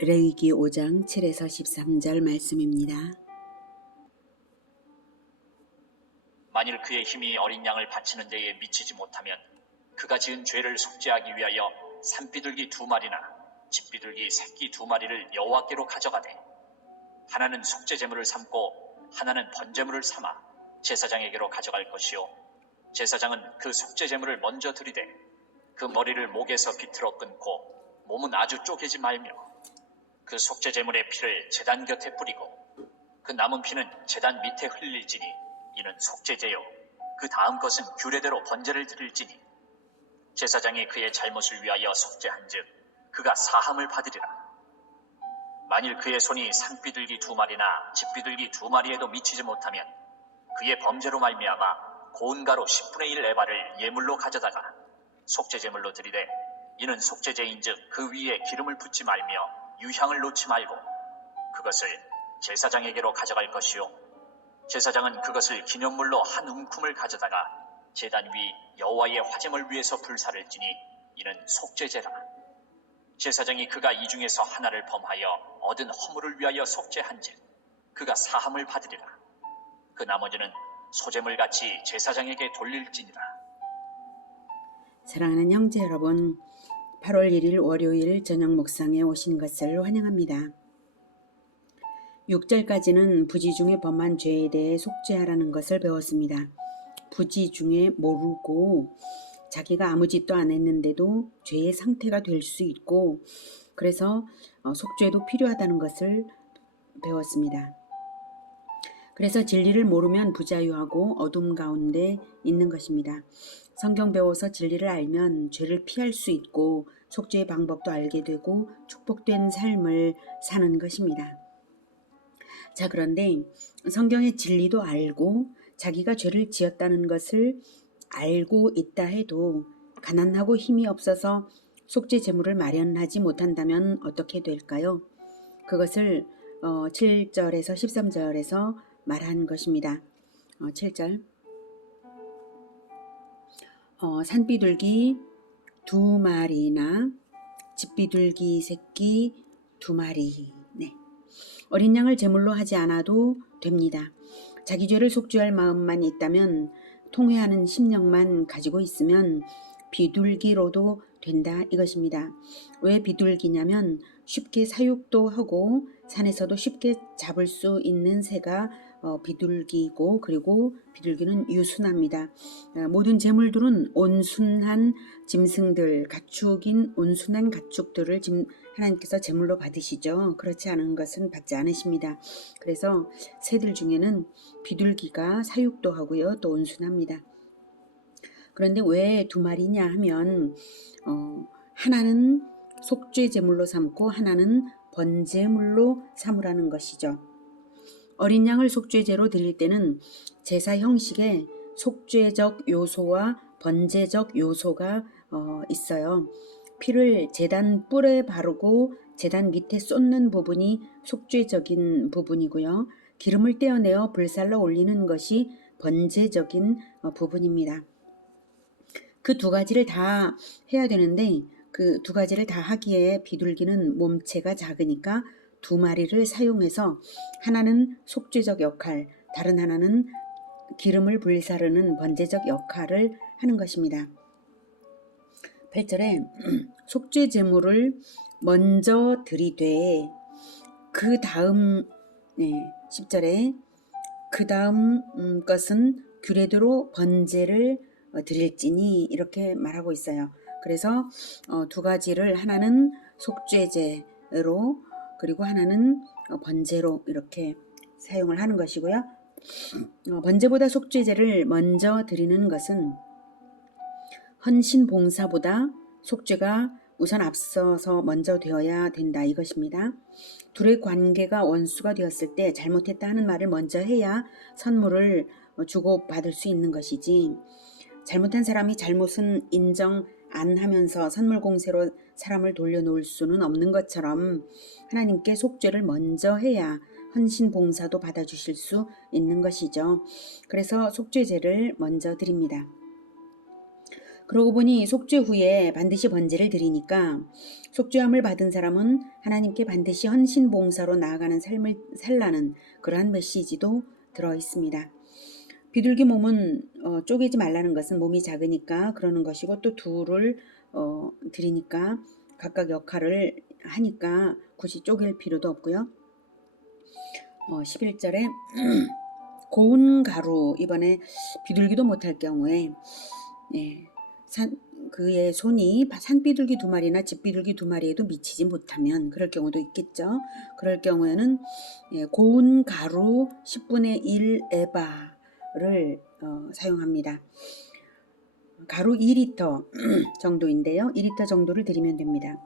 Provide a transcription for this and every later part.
레위기 5장 7에서 13절 말씀입니다. 만일 그의 힘이 어린 양을 바치는 데에 미치지 못하면 그가 지은 죄를 속죄하기 위하여 산비둘기 2마리나 집비둘기 새끼 2마리를 여호와께로 가져가되 하나는 속죄 제물을 삼고 하나는 번제물을 삼아 제사장에게로 가져갈 것이요 제사장은 그 속죄 제물을 먼저 드리되 그 머리를 목에서 비틀어 끊고 몸은 아주 쪼개지 말며 그 속죄 제물의 피를 제단 곁에 뿌리고 그 남은 피는 제단 밑에 흘릴지니 이는 속죄제요 그 다음 것은 규례대로 번제를 드릴지니 제사장이 그의 잘못을 위하여 속죄한즉 그가 사함을 받으리라. 만일 그의 손이 산비둘기 2마리나 집비둘기 2마리에도 미치지 못하면 그의 범죄로 말미암아 고운 가루 10분의 1 에바를 예물로 가져다가 속죄제물로 드리되 이는 속죄제인즉 그 위에 기름을 붓지 말며 유향을 놓지 말고 그것을 제사장에게로 가져갈 것이요 제사장은 그것을 기념물로 한 움큼을 가져다가 제단 위 여호와의 화제물 위에서 불사를 지니 이는 속죄제라. 제사장이 그가 이 중에서 하나를 범하여 얻은 허물을 위하여 속죄한즉 그가 사함을 받으리라. 그 나머지는 소제물같이 제사장에게 돌릴지니라. 사랑하는 형제 여러분, 8월 1일 월요일 저녁 묵상에 오신 것을 환영합니다. 6절까지는 부지 중에 범한 죄에 대해 속죄하라는 것을 배웠습니다. 부지 중에 모르고 자기가 아무 짓도 안 했는데도 죄의 상태가 될 수 있고 그래서 속죄도 필요하다는 것을 배웠습니다. 그래서 진리를 모르면 부자유하고 어둠 가운데 있는 것입니다. 성경 배워서 진리를 알면 죄를 피할 수 있고 속죄의 방법도 알게 되고 축복된 삶을 사는 것입니다. 자, 그런데 성경의 진리도 알고 자기가 죄를 지었다는 것을 알고 있다 해도 가난하고 힘이 없어서 속죄 제물을 마련하지 못한다면 어떻게 될까요? 그것을 7절에서 13절에서 말한 것입니다. 7절 산비둘기 2마리나 집비둘기 새끼 2마리. 네. 어린 양을 제물로 하지 않아도 됩니다. 자기 죄를 속죄할 마음만 있다면 통회하는 심령만 가지고 있으면 비둘기로도 된다 이것입니다. 왜 비둘기냐면 쉽게 사육도 하고 산에서도 쉽게 잡을 수 있는 새가 비둘기고 그리고 비둘기는 유순합니다. 모든 제물들은 온순한 짐승들, 가축인 온순한 가축들을 하나님께서 제물로 받으시죠. 그렇지 않은 것은 받지 않으십니다. 그래서 새들 중에는 비둘기가 사육도 하고요. 또 온순합니다. 그런데 왜 2마리냐 하면 하나는 속죄 제물로 삼고 하나는 번제물로 삼으라는 것이죠. 어린 양을 속죄제로 드릴 때는 제사 형식에 속죄적 요소와 번제적 요소가 있어요. 피를 제단 뿔에 바르고 제단 밑에 쏟는 부분이 속죄적인 부분이고요. 기름을 떼어내어 불살로 올리는 것이 번제적인 부분입니다. 그 2가지를 다 해야 되는데 그 2가지를 다 하기에 비둘기는 몸체가 작으니까 2마리를 사용해서 하나는 속죄적 역할, 다른 하나는 기름을 불사르는 번제적 역할을 하는 것입니다. 8절에 속죄 제물을 먼저 드리되 그 다음 10절에 그 다음 것은 규례대로 번제를 드릴지니 이렇게 말하고 있어요. 그래서 2가지를 하나는 속죄제로 그리고 하나는 번제로 이렇게 사용을 하는 것이고요. 번제보다 속죄제를 먼저 드리는 것은 헌신 봉사보다 속죄가 우선 앞서서 먼저 되어야 된다 이것입니다. 둘의 관계가 원수가 되었을 때 잘못했다 하는 말을 먼저 해야 선물을 주고받을 수 있는 것이지 잘못한 사람이 잘못은 인정 안 하면서 선물 공세로 사람을 돌려놓을 수는 없는 것처럼 하나님께 속죄를 먼저 해야 헌신 봉사도 받아주실 수 있는 것이죠. 그래서 속죄제를 먼저 드립니다. 그러고 보니 속죄 후에 반드시 번제를 드리니까 속죄함을 받은 사람은 하나님께 반드시 헌신 봉사로 나아가는 삶을 살라는 그러한 메시지도 들어 있습니다. 비둘기 몸은 쪼개지 말라는 것은 몸이 작으니까 그러는 것이고, 또 둘을 드리니까 각각 역할을 하니까 굳이 쪼갤 필요도 없고요. 11절에 고운 가루, 이번에 비둘기도 못할 경우에 그의 손이 산비둘기 2마리나 집비둘기 2마리에도 미치지 못하면, 그럴 경우도 있겠죠. 그럴 경우에는 고운 가루 10분의 1 에바를 사용합니다. 가루 2리터 정도인데요. 2리터 정도를 드리면 됩니다.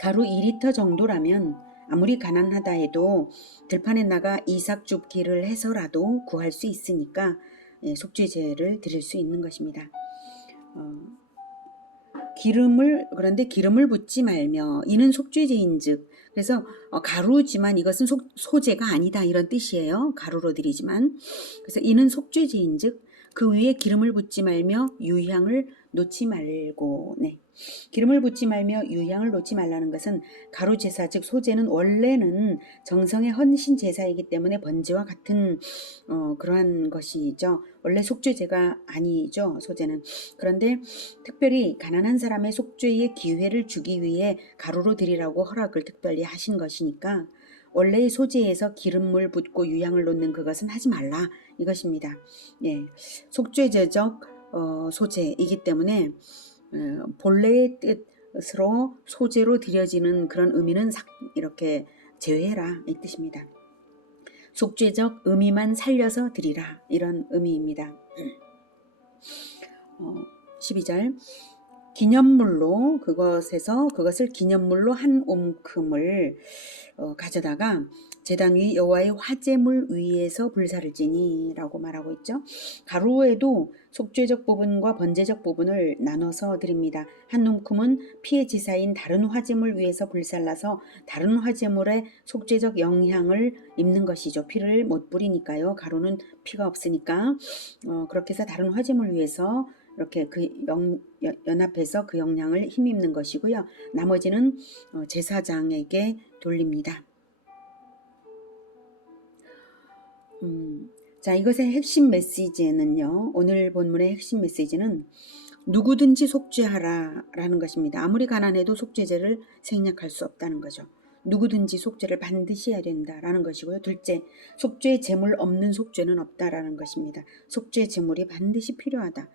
가루 2리터 정도라면 아무리 가난하다 해도 들판에 나가 이삭 줍기를 해서라도 구할 수 있으니까 속죄제를 드릴 수 있는 것입니다. 그런데 기름을 붓지 말며 이는 속죄제인즉, 그래서 가루지만 이것은 소제가 아니다, 이런 뜻이에요. 가루로 드리지만. 그래서 이는 속죄제인즉 그 위에 기름을 붓지 말며 유향을 놓지 말고. 기름을 붓지 말며 유향을 놓지 말라는 것은 가루 제사, 즉 소제는 원래는 정성의 헌신 제사이기 때문에 번제와 같은 그러한 것이죠. 원래 속죄제가 아니죠, 소제는. 그런데 특별히 가난한 사람의 속죄의 기회를 주기 위해 가루로 드리라고 허락을 특별히 하신 것이니까 원래의 소제에서 기름을 붓고 유향을 놓는 그것은 하지 말라, 이것입니다. 속죄제적 소제이기 때문에 본래의 뜻으로 소제로 드려지는 그런 의미는 이렇게 제외해라, 이 뜻입니다. 속죄적 의미만 살려서 드리라, 이런 의미입니다. 12절 기념물로 그것을 기념물로 한 옴큼을 가져다가 제단 위 여호와의 화제물 위에서 불사를 지니라고 말하고 있죠. 가루에도 속죄적 부분과 번제적 부분을 나눠서 드립니다. 한 옴큼은 피의 제사인 다른 화제물 위에서 불살라서 다른 화제물에 속죄적 영향을 입는 것이죠. 피를 못 뿌리니까요. 가루는 피가 없으니까 그렇게 해서 다른 화제물 위에서 이렇게 연합해서 그 영향을 힘입는 것이고요. 나머지는 제사장에게 돌립니다. 자, 이것의 핵심 메시지는요, 오늘 본문의 핵심 메시지는 누구든지 속죄하라 라는 것입니다. 아무리 가난해도 속죄제를 생략할 수 없다는 거죠. 누구든지 속죄를 반드시 해야 된다라는 것이고요. 둘째, 속죄 제물 없는 속죄는 없다라는 것입니다. 속죄 제물이 반드시 필요하다,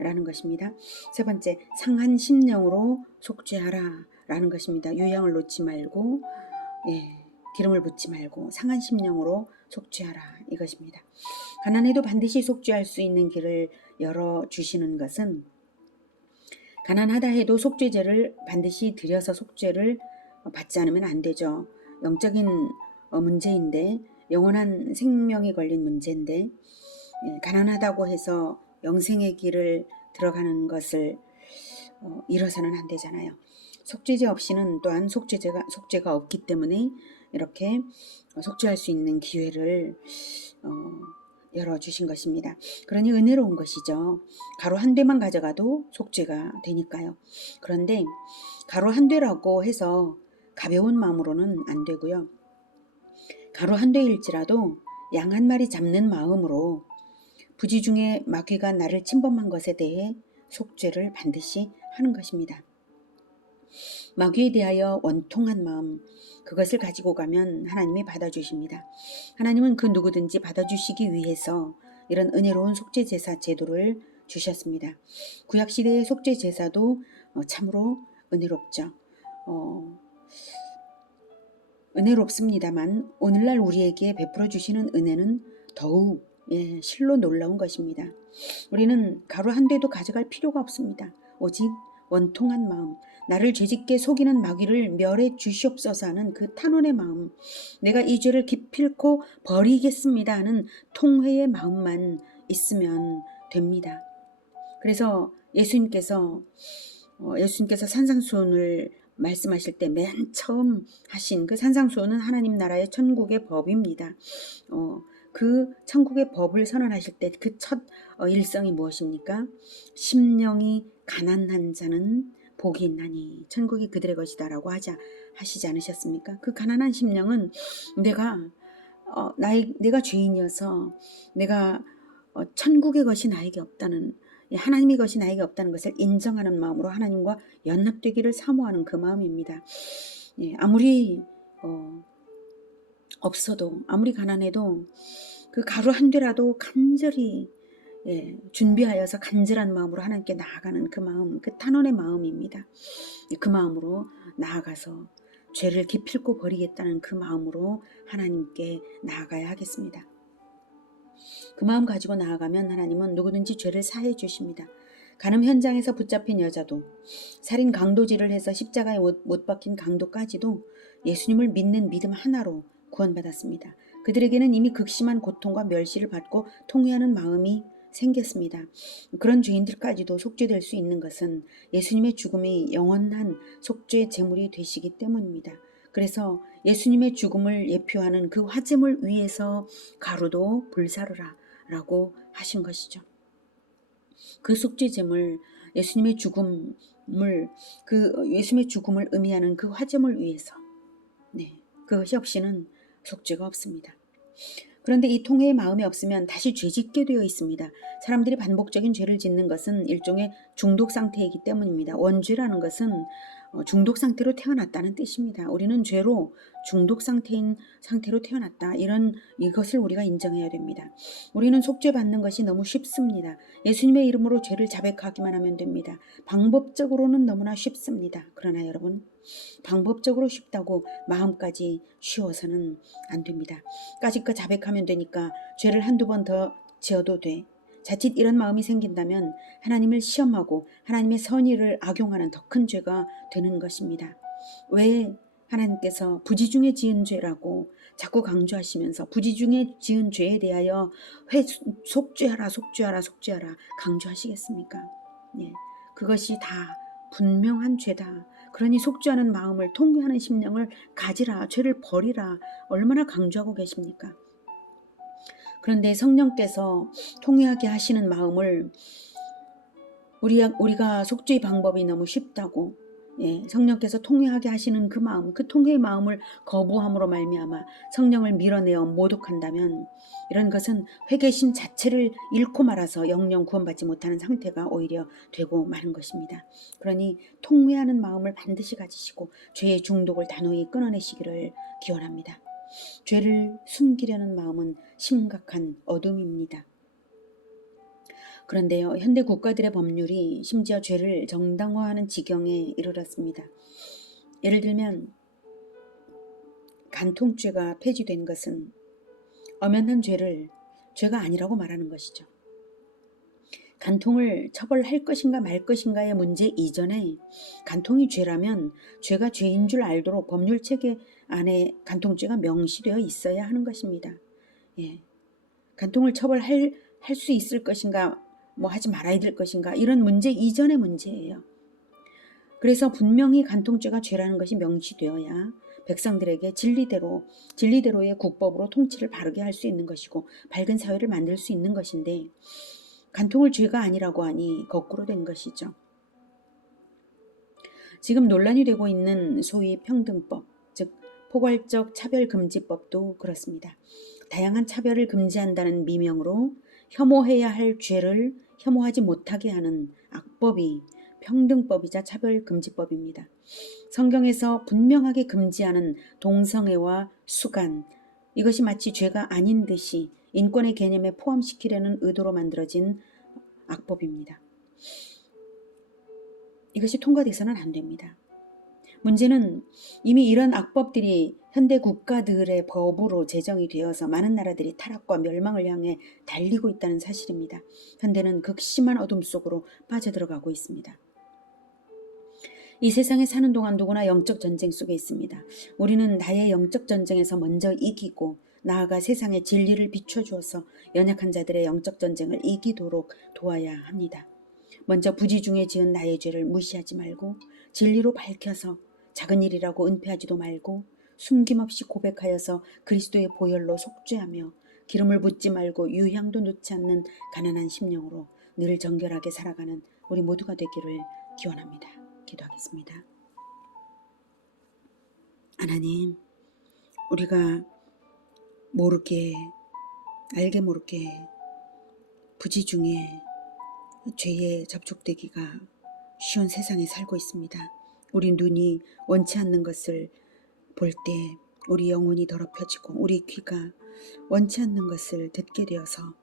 라는 것입니다. 세 번째, 상한 심령으로 속죄하라 라는 것입니다. 유향을 놓지 말고 기름을 붓지 말고 상한 심령으로 속죄하라, 이것입니다. 가난해도 반드시 속죄할 수 있는 길을 열어주시는 것은, 가난하다 해도 속죄제를 반드시 드려서 속죄를 받지 않으면 안 되죠. 영적인 문제인데, 영원한 생명이 걸린 문제인데, 가난하다고 해서 영생의 길을 들어가는 것을 잃어서는 안 되잖아요. 속죄제 없이는 또한 속죄가 없기 때문에 이렇게 속죄할 수 있는 기회를 열어주신 것입니다. 그러니 은혜로운 것이죠. 가루 한 대만 가져가도 속죄가 되니까요. 그런데 가루 한 대라고 해서 가벼운 마음으로는 안 되고요. 가루 한 대일지라도 양 한 마리 잡는 마음으로 부지 중에 마귀가 나를 침범한 것에 대해 속죄를 반드시 하는 것입니다. 마귀에 대하여 원통한 마음, 그것을 가지고 가면 하나님이 받아주십니다. 하나님은 그 누구든지 받아주시기 위해서 이런 은혜로운 속죄제사 제도를 주셨습니다. 구약시대의 속죄제사도 참으로 은혜롭죠. 은혜롭습니다만 오늘날 우리에게 베풀어 주시는 은혜는 더욱 실로 놀라운 것입니다. 우리는 가루 한 대도 가져갈 필요가 없습니다. 오직 원통한 마음, 나를 죄짓게 속이는 마귀를 멸해 주시옵소서 하는 그 탄원의 마음, 내가 이 죄를 기필코 버리겠습니다 하는 통회의 마음만 있으면 됩니다. 그래서 예수님께서 산상수훈을 말씀하실 때 맨 처음 하신 그 산상수훈은 하나님 나라의 천국의 법입니다. 그 천국의 법을 선언하실 때 그 첫 일성이 무엇입니까? 심령이 가난한 자는 복이 있나니 천국이 그들의 것이다라고 하시지 않으셨습니까? 그 가난한 심령은 내가 죄인이어서 내가 천국의 것이 나에게 없다는, 하나님의 것이 나에게 없다는 것을 인정하는 마음으로 하나님과 연합되기를 사모하는 그 마음입니다. 아무리 없어도, 아무리 가난해도 그 가루 한 되라도 간절히 준비하여서 간절한 마음으로 하나님께 나아가는 그 마음, 그 탄원의 마음입니다. 그 마음으로 나아가서 죄를 기필코 버리겠다는 그 마음으로 하나님께 나아가야 하겠습니다. 그 마음 가지고 나아가면 하나님은 누구든지 죄를 사해 주십니다. 간음 현장에서 붙잡힌 여자도, 살인 강도질을 해서 십자가에 못 박힌 강도까지도 예수님을 믿는 믿음 하나로 구원받았습니다. 그들에게는 이미 극심한 고통과 멸시를 받고 통회하는 마음이 생겼습니다. 그런 죄인들까지도 속죄될 수 있는 것은 예수님의 죽음이 영원한 속죄 제물이 되시기 때문입니다. 그래서 예수님의 죽음을 예표하는 그 화제물 위에서 가루도 불사르라 라고 하신 것이죠. 그 속죄 제물, 예수님의 죽음을 의미하는 그 화제물 위에서, 그것이 없이는 속죄가 없습니다. 그런데 이 통회의 마음이 없으면 다시 죄짓게 되어 있습니다. 사람들이 반복적인 죄를 짓는 것은 일종의 중독 상태이기 때문입니다. 원죄라는 것은 중독 상태로 태어났다는 뜻입니다. 우리는 죄로 중독 상태로 태어났다. 이것을 우리가 인정해야 됩니다. 우리는 속죄받는 것이 너무 쉽습니다. 예수님의 이름으로 죄를 자백하기만 하면 됩니다. 방법적으로는 너무나 쉽습니다. 그러나 여러분, 방법적으로 쉽다고 마음까지 쉬워서는 안 됩니다. 까짓거 자백하면 되니까 죄를 한두 번 더 지어도 돼. 자칫 이런 마음이 생긴다면 하나님을 시험하고 하나님의 선의를 악용하는 더 큰 죄가 되는 것입니다. 왜 하나님께서 부지 중에 지은 죄라고 자꾸 강조하시면서 부지 중에 지은 죄에 대하여 속죄하라 강조하시겠습니까? 그것이 다 분명한 죄다. 그러니 속죄하는 마음을, 통회하는 심령을 가지라, 죄를 버리라, 얼마나 강조하고 계십니까? 그런데 성령께서 통회하게 하시는 마음을 우리가 속죄의 방법이 너무 쉽다고, 성령께서 통회하게 하시는 그 마음, 그 통회의 마음을 거부함으로 말미암아 성령을 밀어내어 모독한다면 이런 것은 회개심 자체를 잃고 말아서 영영 구원받지 못하는 상태가 오히려 되고 마는 것입니다. 그러니 통회하는 마음을 반드시 가지시고 죄의 중독을 단호히 끊어내시기를 기원합니다. 죄를 숨기려는 마음은 심각한 어둠입니다. 그런데요, 현대 국가들의 법률이 심지어 죄를 정당화하는 지경에 이르렀습니다. 예를 들면 간통죄가 폐지된 것은 엄연한 죄가 아니라고 말하는 것이죠. 간통을 처벌할 것인가 말 것인가의 문제 이전에 간통이 죄라면 죄가 죄인 줄 알도록 법률 체계 안에 간통죄가 명시되어 있어야 하는 것입니다. 간통을 처벌할 수 있을 것인가, 하지 말아야 될 것인가, 이런 문제 이전의 문제예요. 그래서 분명히 간통죄가 죄라는 것이 명시되어야 백성들에게 진리대로의 국법으로 통치를 바르게 할 수 있는 것이고 밝은 사회를 만들 수 있는 것인데, 간통을 죄가 아니라고 하니 거꾸로 된 것이죠. 지금 논란이 되고 있는 소위 평등법, 즉 포괄적 차별금지법도 그렇습니다. 다양한 차별을 금지한다는 미명으로 혐오해야 할 죄를 혐오하지 못하게 하는 악법이 평등법이자 차별금지법입니다. 성경에서 분명하게 금지하는 동성애와 수간, 이것이 마치 죄가 아닌 듯이 인권의 개념에 포함시키려는 의도로 만들어진 악법입니다. 이것이 통과돼서는 안 됩니다. 문제는 이미 이런 악법들이 현대 국가들의 법으로 제정이 되어서 많은 나라들이 타락과 멸망을 향해 달리고 있다는 사실입니다. 현대는 극심한 어둠 속으로 빠져들어가고 있습니다. 이 세상에 사는 동안 누구나 영적 전쟁 속에 있습니다. 우리는 나의 영적 전쟁에서 먼저 이기고 나아가 세상에 진리를 비춰주어서 연약한 자들의 영적 전쟁을 이기도록 도와야 합니다. 먼저 부지 중에 지은 나의 죄를 무시하지 말고 진리로 밝혀서 작은 일이라고 은폐하지도 말고 숨김없이 고백하여서 그리스도의 보혈로 속죄하며 기름을 붓지 말고 유향도 놓지 않는 가난한 심령으로 늘 정결하게 살아가는 우리 모두가 되기를 기원합니다. 기도하겠습니다. 하나님, 우리가 모르게, 알게 모르게 부지 중에 죄에 접촉되기가 쉬운 세상에 살고 있습니다. 우리 눈이 원치 않는 것을 볼 때 우리 영혼이 더럽혀지고 우리 귀가 원치 않는 것을 듣게 되어서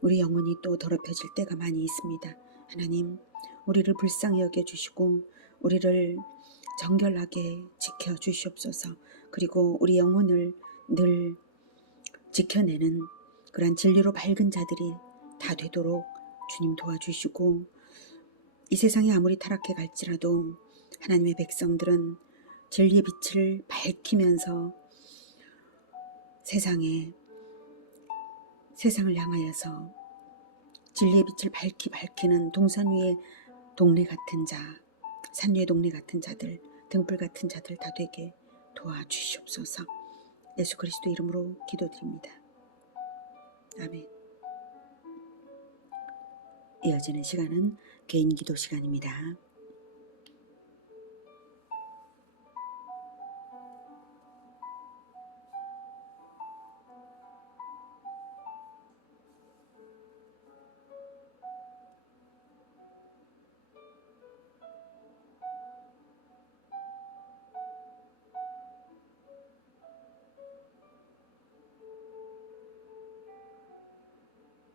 우리 영혼이 또 더럽혀질 때가 많이 있습니다. 하나님, 우리를 불쌍히 여겨주시고 우리를 정결하게 지켜주시옵소서. 그리고 우리 영혼을 늘 지켜내는 그러한 진리로 밝은 자들이 다 되도록 주님 도와주시고, 이 세상이 아무리 타락해 갈지라도 하나님의 백성들은 진리의 빛을 밝히면서 세상을 향하여서 진리의 빛을 밝히는 동산 위의 동네 같은 자, 산 위의 동네 같은 자들, 등불 같은 자들 다 되게 도와주시옵소서. 예수 그리스도 이름으로 기도드립니다. 아멘. 이어지는 시간은 개인 기도 시간입니다.